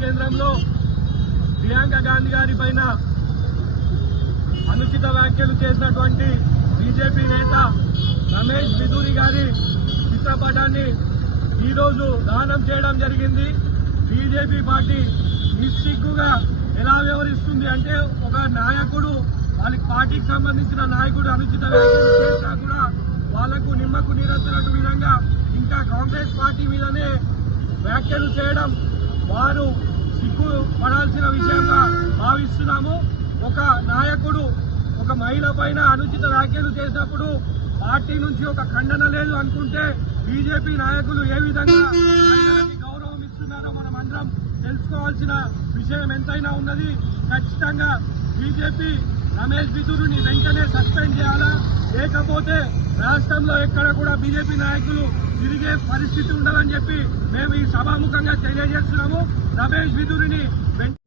కేంద్రంలో ప్రియాంక గాంధీ గారి పైన అనుచిత వ్యాఖ్యలు చేసినటువంటి బీజేపీ నేత రమేష్ బిధూరి గారి చిత్రపటాన్ని ఈరోజు దహనం చేయడం జరిగింది. బీజేపీ పార్టీ నిస్సిగ్గుగా ఎలా వ్యవహరిస్తుంది అంటే, ఒక నాయకుడు వాళ్ళ పార్టీకి సంబంధించిన నాయకుడు అనుచిత వ్యాఖ్యలు చేసినా కూడా వాళ్లకు నిమ్మకు నీరెత్తినట్టు విధంగా ఇంకా కాంగ్రెస్ పార్టీ మీదనే వ్యాఖ్యలు చేయడం వారు సిగ్గు పడాల్సిన విషయంగా భావిస్తున్నాము. ఒక నాయకుడు ఒక మహిళ పైన అనుచిత వ్యాఖ్యలు చేసినప్పుడు పార్టీ నుంచి ఒక ఖండన లేదు అనుకుంటే బీజేపీ నాయకులు ఏ విధంగా మహిళలకి గౌరవం ఇస్తున్నారో మనం అందరం తెలుసుకోవాల్సిన విషయం ఎంతైనా ఉన్నది. ఖచ్చితంగా బీజేపీ రమేష్ బిధూరిని వెంటనే సస్పెండ్ చేయాలా, లేకపోతే రాష్ట్రంలో ఎక్కడ కూడా బీజేపీ నాయకులు తిరిగే పరిస్థితి ఉండదని చెప్పి మేము ఈ సభాముఖంగా తెలియజేస్తున్నాము. రమేష్ బిధూరిని వెంటనే